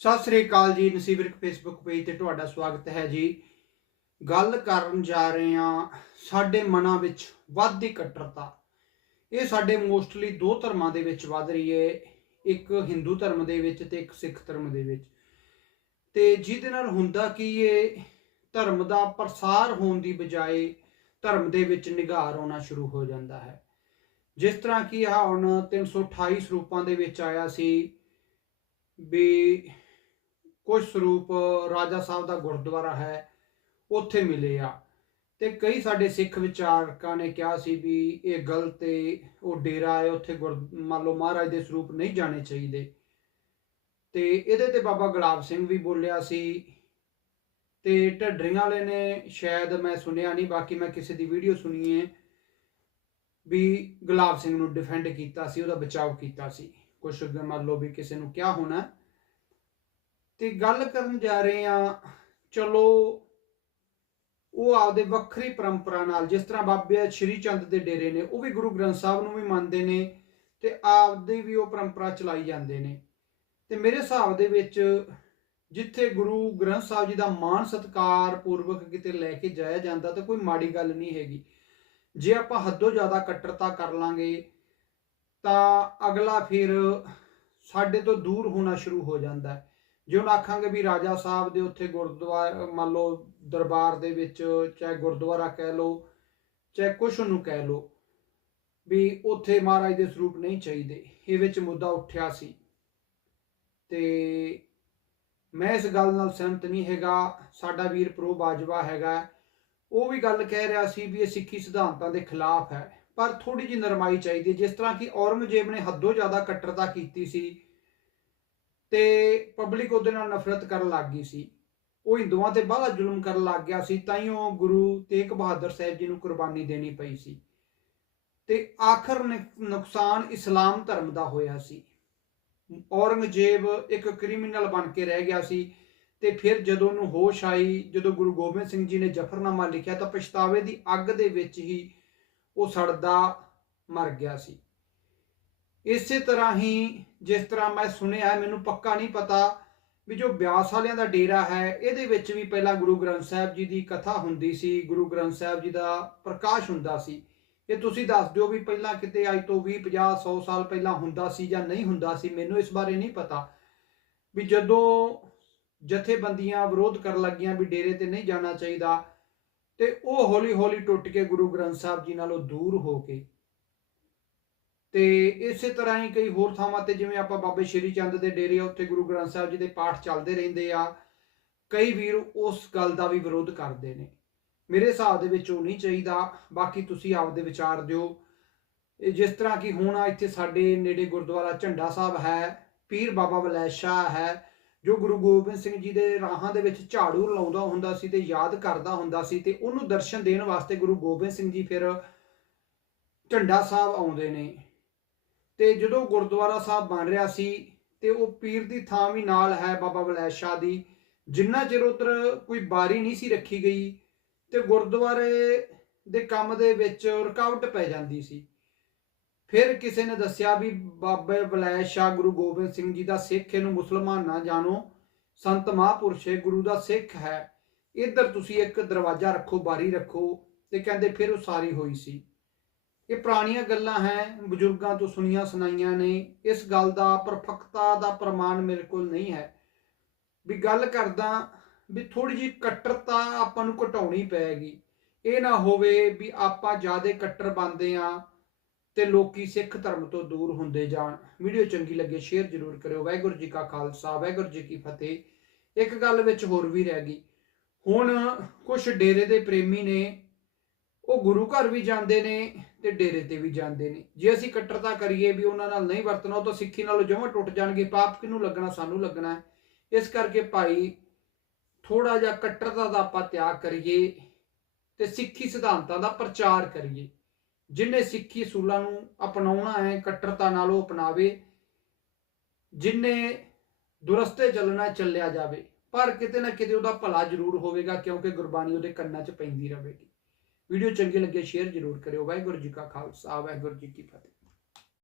ਸਤਿ ਸ੍ਰੀ ਅਕਾਲ ਜੀ ਨਸੀਬਰਕ Facebook page ਤੇ ਤੁਹਾਡਾ ਸਵਾਗਤ ਹੈ ਜੀ। ਗੱਲ ਕਰਨ ਜਾ ਰਹੇ ਹਾਂ ਸਾਡੇ ਮਨਾਂ ਵਿੱਚ ਵੱਧਦੀ ਕੱਟੜਤਾ ਇਹ ਸਾਡੇ ਮੋਸਟਲੀ ਦੋ ਧਰਮਾਂ ਦੇ ਵਿੱਚ ਵੱਧ ਰਹੀ ਹੈ, ਇੱਕ ਹਿੰਦੂ ਧਰਮ ਦੇ ਵਿੱਚ ਤੇ ਇੱਕ ਸਿੱਖ ਧਰਮ ਦੇ ਵਿੱਚ। ਤੇ ਜਿਹਦੇ ਨਾਲ ਹੁੰਦਾ ਕਿ ਇਹ ਧਰਮ ਦਾ ਪ੍ਰਸਾਰ ਹੋਣ ਦੀ ਬਜਾਏ ਧਰਮ ਦੇ ਵਿੱਚ ਨਿਗਾਰ ਆਉਣਾ ਸ਼ੁਰੂ ਹੋ ਜਾਂਦਾ ਹੈ। ਜਿਸ ਤਰ੍ਹਾਂ ਕਿ ਆ, ਹੁਣ 328 ਸਰੂਪਾਂ ਦੇ ਵਿੱਚ ਆਇਆ ਸੀ ਵੀ ਕੁਝ ਸਰੂਪ ਰਾਜਾ ਸਾਹਿਬ ਦਾ ਗੁਰਦੁਆਰਾ ਹੈ, ਉੱਥੇ ਮਿਲੇ ਆ। ਤੇ ਕਈ ਸਾਡੇ ਸਿੱਖ ਵਿਚਾਰਕਾਂ ਨੇ ਕਿਹਾ ਸੀ ਵੀ ਇਹ ਗਲਤ ਏ ਉਹ ਡੇਰਾ ਹੈ, ਉੱਥੇ ਗੁਰ, ਮੰਨ ਲਓ ਮਹਾਰਾਜ ਦੇ ਸਰੂਪ ਨਹੀਂ ਜਾਣੇ ਚਾਹੀਦੇ। ਤੇ ਇਹਦੇ ਤੇ ਬਾਬਾ ਗੁਲਾਬ ਸਿੰਘ ਵੀ ਬੋਲਿਆ ਸੀ ਤੇ ਢੱਡਰੀਆਂ ਵਾਲੇ ਨੇ ਸ਼ਾਇਦ ਮੈਂ ਸੁਣਿਆ ਨਹੀਂ, ਬਾਕੀ ਮੈਂ ਕਿਸੇ ਦੀ ਵੀਡੀਓ ਸੁਣੀ ਹੈ ਵੀ ਗੁਲਾਬ ਸਿੰਘ ਨੂੰ ਡਿਫੈਂਡ ਕੀਤਾ ਸੀ, ਉਹਦਾ ਬਚਾਅ ਕੀਤਾ ਸੀ। ਕੁਝ ਮੰਨ ਲਓ ਵੀ ਕਿਸੇ ਨੂੰ ਕਿਹਾ ਹੋਣਾ ਤੇ ਗੱਲ ਕਰਨ ਜਾ ਰਹੇ ਆ ਚਲੋ, ਉਹ ਆਪਦੇ ਵੱਖਰੀ ਪਰੰਪਰਾ ਨਾਲ, ਜਿਸ ਤਰ੍ਹਾਂ ਬਾਬੇ ਸ਼੍ਰੀ ਚੰਦ ਦੇ ਡੇਰੇ ਨੇ, ਉਹ ਵੀ ਗੁਰੂ ਗ੍ਰੰਥ ਸਾਹਿਬ ਨੂੰ ਵੀ ਮੰਨਦੇ ਨੇ ਤੇ ਆਪਦੀ ਵੀ ਉਹ ਪਰੰਪਰਾ ਚਲਾਈ ਜਾਂਦੇ ਨੇ। ਤੇ ਮੇਰੇ ਹਿਸਾਬ ਦੇ ਵਿੱਚ ਜਿੱਥੇ ਗੁਰੂ ਗ੍ਰੰਥ ਸਾਹਿਬ ਜੀ ਦਾ ਮਾਣ ਸਤਕਾਰ ਪੂਰਵਕ ਕਿਤੇ ਲੈ ਕੇ ਜਾਇਆ ਜਾਂਦਾ, ਤਾਂ ਕੋਈ ਮਾੜੀ ਗੱਲ ਨਹੀਂ ਹੈਗੀ। ਜੇ ਆਪਾਂ ਹੱਦੋਂ ਜ਼ਿਆਦਾ ਕੱਟੜਤਾ ਕਰ ਲਾਂਗੇ, ਤਾਂ ਅਗਲਾ ਫਿਰ ਸਾਡੇ ਤੋਂ ਦੂਰ ਹੋਣਾ ਸ਼ੁਰੂ ਹੋ ਜਾਂਦਾ। ਹੈ ਜੇ ਹੁਣ ਆਖਾਂਗੇ ਵੀ ਰਾਜਾ ਸਾਹਿਬ ਦੇ ਉੱਥੇ ਗੁਰਦੁਆਰਾ, ਮੰਨ ਲਓ ਦਰਬਾਰ ਦੇ ਵਿੱਚ ਚਾਹੇ ਗੁਰਦੁਆਰਾ ਕਹਿ ਲਓ, ਚਾਹੇ ਕੁਛ ਨੂੰ ਕਹਿ ਲਓ ਵੀ ਉੱਥੇ ਮਹਾਰਾਜ ਦੇ ਸਰੂਪ ਨਹੀਂ ਚਾਹੀਦੇ। ਇਹ ਵਿੱਚ ਮੁੱਦਾ ਉੱਠਿਆ ਸੀ। ਤੇ ਮੈਂ ਇਸ ਗੱਲ ਨਾਲ ਸਹਿਮਤ ਨਹੀਂ ਹੈਗਾ, ਸਾਡਾ ਵੀਰ ਪ੍ਰੋ ਬਾਜਵਾ ਹੈਗਾ। ਉਹ ਵੀ ਗੱਲ ਕਹਿ ਰਿਹਾ ਸੀ ਵੀ ਇਹ ਸਿੱਖੀ ਸਿਧਾਂਤਾਂ ਦੇ ਖਿਲਾਫ ਹੈ। ਪਰ ਥੋੜੀ ਜਿਹੀ ਨਰਮਾਈ ਚਾਹੀਦੀ ਹੈ। ਜਿਸ ਤਰ੍ਹਾਂ ਕਿ ਔਰੰਗਜ਼ੇਬ ਨੇ ਹੱਦੋਂ ਜ਼ਿਆਦਾ ਕੱਟੜਤਾ ਕੀਤੀ ਸੀ ਤੇ ਪਬਲਿਕ ਉਹਦੇ ਨਾਲ ਨਫ਼ਰਤ ਕਰਨ ਲੱਗ ਗਈ ਸੀ। ਉਹ ਹਿੰਦੂਆਂ ਤੇ ਬਾਹਲਾ ਜ਼ੁਲਮ ਕਰਨ ਲੱਗ ਗਿਆ ਸੀ ਤਾਈਓ ਗੁਰੂ ਤੇਗ ਬਹਾਦਰ ਸਾਹਿਬ ਜੀ ਨੂੰ ਕੁਰਬਾਨੀ ਦੇਣੀ ਪਈ ਸੀ। ਤੇ ਆਖਰ ਨੁਕਸਾਨ ਇਸਲਾਮ ਧਰਮ ਦਾ ਹੋਇਆ ਸੀ। ਔਰੰਗਜ਼ੇਬ ਇੱਕ ਕ੍ਰਿਮੀਨਲ ਬਣ ਕੇ ਰਹਿ ਗਿਆ ਸੀ ਤੇ ਫਿਰ ਜਦੋਂ ਉਹਨੂੰ ਹੋਸ਼ ਆਈ, ਜਦੋਂ ਗੁਰੂ ਗੋਬਿੰਦ ਸਿੰਘ ਜੀ ਨੇ ਜਫਰਨਾਮਾ ਲਿਖਿਆ, ਤਾਂ ਪਛਤਾਵੇ ਦੀ ਅੱਗ ਦੇ ਵਿੱਚ ਹੀ ਉਹ ਸੜਦਾ ਮਰ ਗਿਆ ਸੀ। ਇਸੇ ਤਰ੍ਹਾਂ ਹੀ ਜਿਸ ਤਰ੍ਹਾਂ ਮੈਂ ਸੁਣਿਆ ਮੈਨੂੰ ਪੱਕਾ ਨਹੀਂ ਪਤਾ ਵੀ ਜੋ ਬਿਆਸ ਵਾਲਿਆਂ ਦਾ ਡੇਰਾ ਹੈ, ਇਹਦੇ ਵਿੱਚ ਵੀ ਪਹਿਲਾਂ ਗੁਰੂ ਗ੍ਰੰਥ ਸਾਹਿਬ ਜੀ ਦੀ ਕਥਾ ਹੁੰਦੀ ਸੀ, ਗੁਰੂ ਗ੍ਰੰਥ ਸਾਹਿਬ ਜੀ ਦਾ ਪ੍ਰਕਾਸ਼ ਹੁੰਦਾ ਸੀ। ਇਹ ਤੁਸੀਂ ਦੱਸ ਦਿਓ ਵੀ ਪਹਿਲਾਂ ਕਿਤੇ ਅੱਜ ਤੋਂ 20 50 100 ਸਾਲ ਪਹਿਲਾਂ ਹੁੰਦਾ ਸੀ ਜਾਂ ਨਹੀਂ ਹੁੰਦਾ ਸੀ, ਮੈਨੂੰ ਇਸ ਬਾਰੇ ਨਹੀਂ ਪਤਾ। ਵੀ ਜਦੋਂ ਜਥੇਬੰਦੀਆਂ ਵਿਰੋਧ ਕਰਨ ਲੱਗੀਆਂ ਵੀ ਡੇਰੇ ਤੇ ਨਹੀਂ ਜਾਣਾ ਚਾਹੀਦਾ, ਤੇ ਉਹ ਹੌਲੀ ਹੌਲੀ ਟੁੱਟ ਕੇ ਗੁਰੂ ਗ੍ਰੰਥ ਸਾਹਿਬ ਜੀ ਨਾਲੋਂ ਦੂਰ ਹੋ ਕੇ ਤੇ ਇਸੇ ਤਰ੍ਹਾਂ ਹੀ ਕਈ ਹੋਰ ਥਾਵਾਂ ਤੇ ਜਿਵੇਂ ਆਪਾਂ ਬਾਬੇ ਸ਼੍ਰੀ ਚੰਦ ਦੇ ਡੇਰੇ ਆ, ਉੱਥੇ ਗੁਰੂ ਗ੍ਰੰਥ ਸਾਹਿਬ ਜੀ ਦੇ ਪਾਠ ਚੱਲਦੇ ਰਹਿੰਦੇ ਆ। ਕਈ ਵੀਰ ਉਸ ਗੱਲ ਦਾ ਵੀ ਵਿਰੋਧ ਕਰਦੇ ਨੇ। ਮੇਰੇ ਹਿਸਾਬ ਦੇ ਵਿੱਚ ਉਹ ਨਹੀਂ ਚਾਹੀਦਾ। ਬਾਕੀ ਤੁਸੀਂ ਆਪਦੇ ਵਿਚਾਰ ਦਿਓ। ਇਹ ਜਿਸ ਤਰ੍ਹਾਂ ਕਿ ਹੁਣ ਇੱਥੇ ਸਾਡੇ ਨੇੜੇ ਗੁਰਦੁਆਰਾ ਝੰਡਾ ਸਾਹਿਬ ਹੈ ਪੀਰ ਬਾਬਾ ਬਲੈਸ਼ ਸ਼ਾਹ ਹੈ ਜੋ ਗੁਰੂ ਗੋਬਿੰਦ ਸਿੰਘ ਜੀ ਦੇ ਰਾਹਾਂ ਦੇ ਵਿੱਚ ਝਾੜੂ ਲਾਉਂਦਾ ਹੁੰਦਾ ਸੀ ਤੇ ਯਾਦ ਕਰਦਾ ਹੁੰਦਾ ਸੀ ਤੇ ਉਹਨੂੰ ਦਰਸ਼ਨ ਦੇਣ ਵਾਸਤੇ ਗੁਰੂ ਗੋਬਿੰਦ ਸਿੰਘ ਜੀ ਫਿਰ ਝੰਡਾ ਸਾਹਿਬ ਆਉਂਦੇ ਨੇ। ਤੇ ਜਦੋਂ ਗੁਰਦੁਆਰਾ ਸਾਹਿਬ ਬਣ ਰਿਹਾ ਸੀ ਤੇ ਉਹ ਪੀਰ ਦੀ ਥਾਂ ਵੀ ਨਾਲ ਹੈ ਬਾਬਾ ਬਲੈਸ਼ ਸ਼ਾਹ ਦੀ, ਜਿੰਨਾ ਚਿਰ ਉਧਰ ਕੋਈ ਬਾਰੀ ਨਹੀਂ ਸੀ ਰੱਖੀ ਗਈ ਤੇ ਗੁਰਦੁਆਰੇ ਦੇ ਕੰਮ ਦੇ ਵਿੱਚ ਰੁਕਾਵਟ ਪੈ ਜਾਂਦੀ ਸੀ। ਫਿਰ ਕਿਸੇ ਨੇ ਦੱਸਿਆ ਵੀ ਬਾਬੇ ਬਲੈਸ਼ ਸ਼ਾਹ ਗੁਰੂ ਗੋਬਿੰਦ ਸਿੰਘ ਜੀ ਦਾ ਸਿੱਖ, ਇਹਨੂੰ ਮੁਸਲਮਾਨ ਨਾ ਜਾਣੋ, ਸੰਤ ਮਹਾਂਪੁਰਸ਼ ਹੈ, ਗੁਰੂ ਦਾ ਸਿੱਖ ਹੈ, ਇੱਧਰ ਤੁਸੀਂ ਇੱਕ ਦਰਵਾਜ਼ਾ ਰੱਖੋ, ਬਾਰੀ ਰੱਖੋ, ਤੇ ਕਹਿੰਦੇ ਫਿਰ ਉਹ ਸਾਰੀ ਹੋਈ ਸੀ। ਇਹ ਪੁਰਾਣੀਆਂ ਗੱਲਾਂ ਹੈ, ਬਜ਼ੁਰਗਾਂ ਤੋਂ ਸੁਣੀਆਂ ਸੁਣਾਈਆਂ ਨੇ। ਇਸ ਗੱਲ ਦਾ ਪਰਫੈਕਟਤਾ ਦਾ ਪ੍ਰਮਾਣ ਮੇਰੇ ਕੋਲ ਨਹੀਂ ਹੈ। ਵੀ ਗੱਲ ਕਰਦਾ ਵੀ ਥੋੜੀ ਜਿਹੀ ਕੱਟਰਤਾ ਆਪਾਂ ਨੂੰ ਘਟਾਉਣੀ ਪਏਗੀ। ਇਹ ਨਾ ਹੋਵੇ ਵੀ ਆਪਾਂ ਜ਼ਿਆਦਾ ਕੱਟਰ ਬੰਦੇ ਆ ਤੇ ਲੋਕੀ ਸਿੱਖ ਧਰਮ ਤੋਂ ਦੂਰ ਹੁੰਦੇ ਜਾਣ। ਵੀਡੀਓ ਚੰਗੀ ਲੱਗੇ ਸ਼ੇਅਰ ਜ਼ਰੂਰ ਕਰਿਓ। ਵਾਹਿਗੁਰੂ ਜੀ ਕਾ ਖਾਲਸਾ, ਵਾਹਿਗੁਰੂ ਜੀ ਕੀ ਫਤਿਹ। ਇੱਕ ਗੱਲ ਵਿੱਚ ਹੋਰ ਵੀ ਰਹਿ ਗਈ। ਹੁਣ ਕੁਝ ਡੇਰੇ ਦੇ ਪ੍ਰੇਮੀ ਨੇ ਉਹ ਗੁਰੂ ਘਰ ਵੀ ਜਾਂਦੇ ਨੇ ਤੇ ਡੇਰੇ ਤੇ ਵੀ ਜਾਂਦੇ ਨੇ। ਜੇ ਅਸੀਂ ਕੱਟਰਤਾ ਕਰੀਏ ਵੀ ਉਹਨਾਂ ਨਾਲ ਨਹੀਂ ਵਰਤਣਾ, ਉਹ ਤਾਂ ਸਿੱਖੀ ਨਾਲੋਂ ਜਮਾਂ ਟੁੱਟ ਜਾਣਗੇ, ਪਾਪ ਕਿਹਨੂੰ ਲੱਗਣਾ, ਸਾਨੂੰ ਲੱਗਣਾ ਹੈ। ਇਸ ਕਰਕੇ ਭਾਈ ਥੋੜਾ ਜਿਹਾ ਕੱਟਰਤਾ ਦਾ ਆਪਾਂ ਤਿਆਗ ਕਰੀਏ ਤੇ ਸਿੱਖੀ ਸਿਧਾਂਤਾਂ ਦਾ ਪ੍ਰਚਾਰ ਕਰੀਏ। ਜਿਨੇ ਸਿੱਖੀ ਅਸੂਲਾਂ ਨੂੰ ਅਪਣਾਉਣਾ ਹੈ ਕੱਟਰਤਾ ਨਾਲ ਉਹ ਅਪਣਾਵੇ, ਜਿਨੇ ਦੁਰਸਤੇ ਚੱਲਣਾ ਚੱਲਿਆ ਜਾਵੇ, ਪਰ ਕਿਤੇ ਨਾ ਕਿਤੇ ਉਹਦਾ ਭਲਾ ਜ਼ਰੂਰ ਹੋਵੇਗਾ, ਕਿਉਂਕਿ ਗੁਰਬਾਣੀ ਉਹਦੇ ਕੰਨਾਂ 'ਚ ਪੈਂਦੀ ਰਹੇਗੀ। ਵੀਡੀਓ ਚੰਗੀ ਲੱਗੇ ਸ਼ੇਅਰ ਜ਼ਰੂਰ ਕਰਿਓ। ਵਾਹਿਗੁਰੂ ਜੀ ਕਾ ਖਾਲਸਾ ਵਾਹਿਗੁਰੂ ਜੀ ਕੀ ਫਤਿਹ।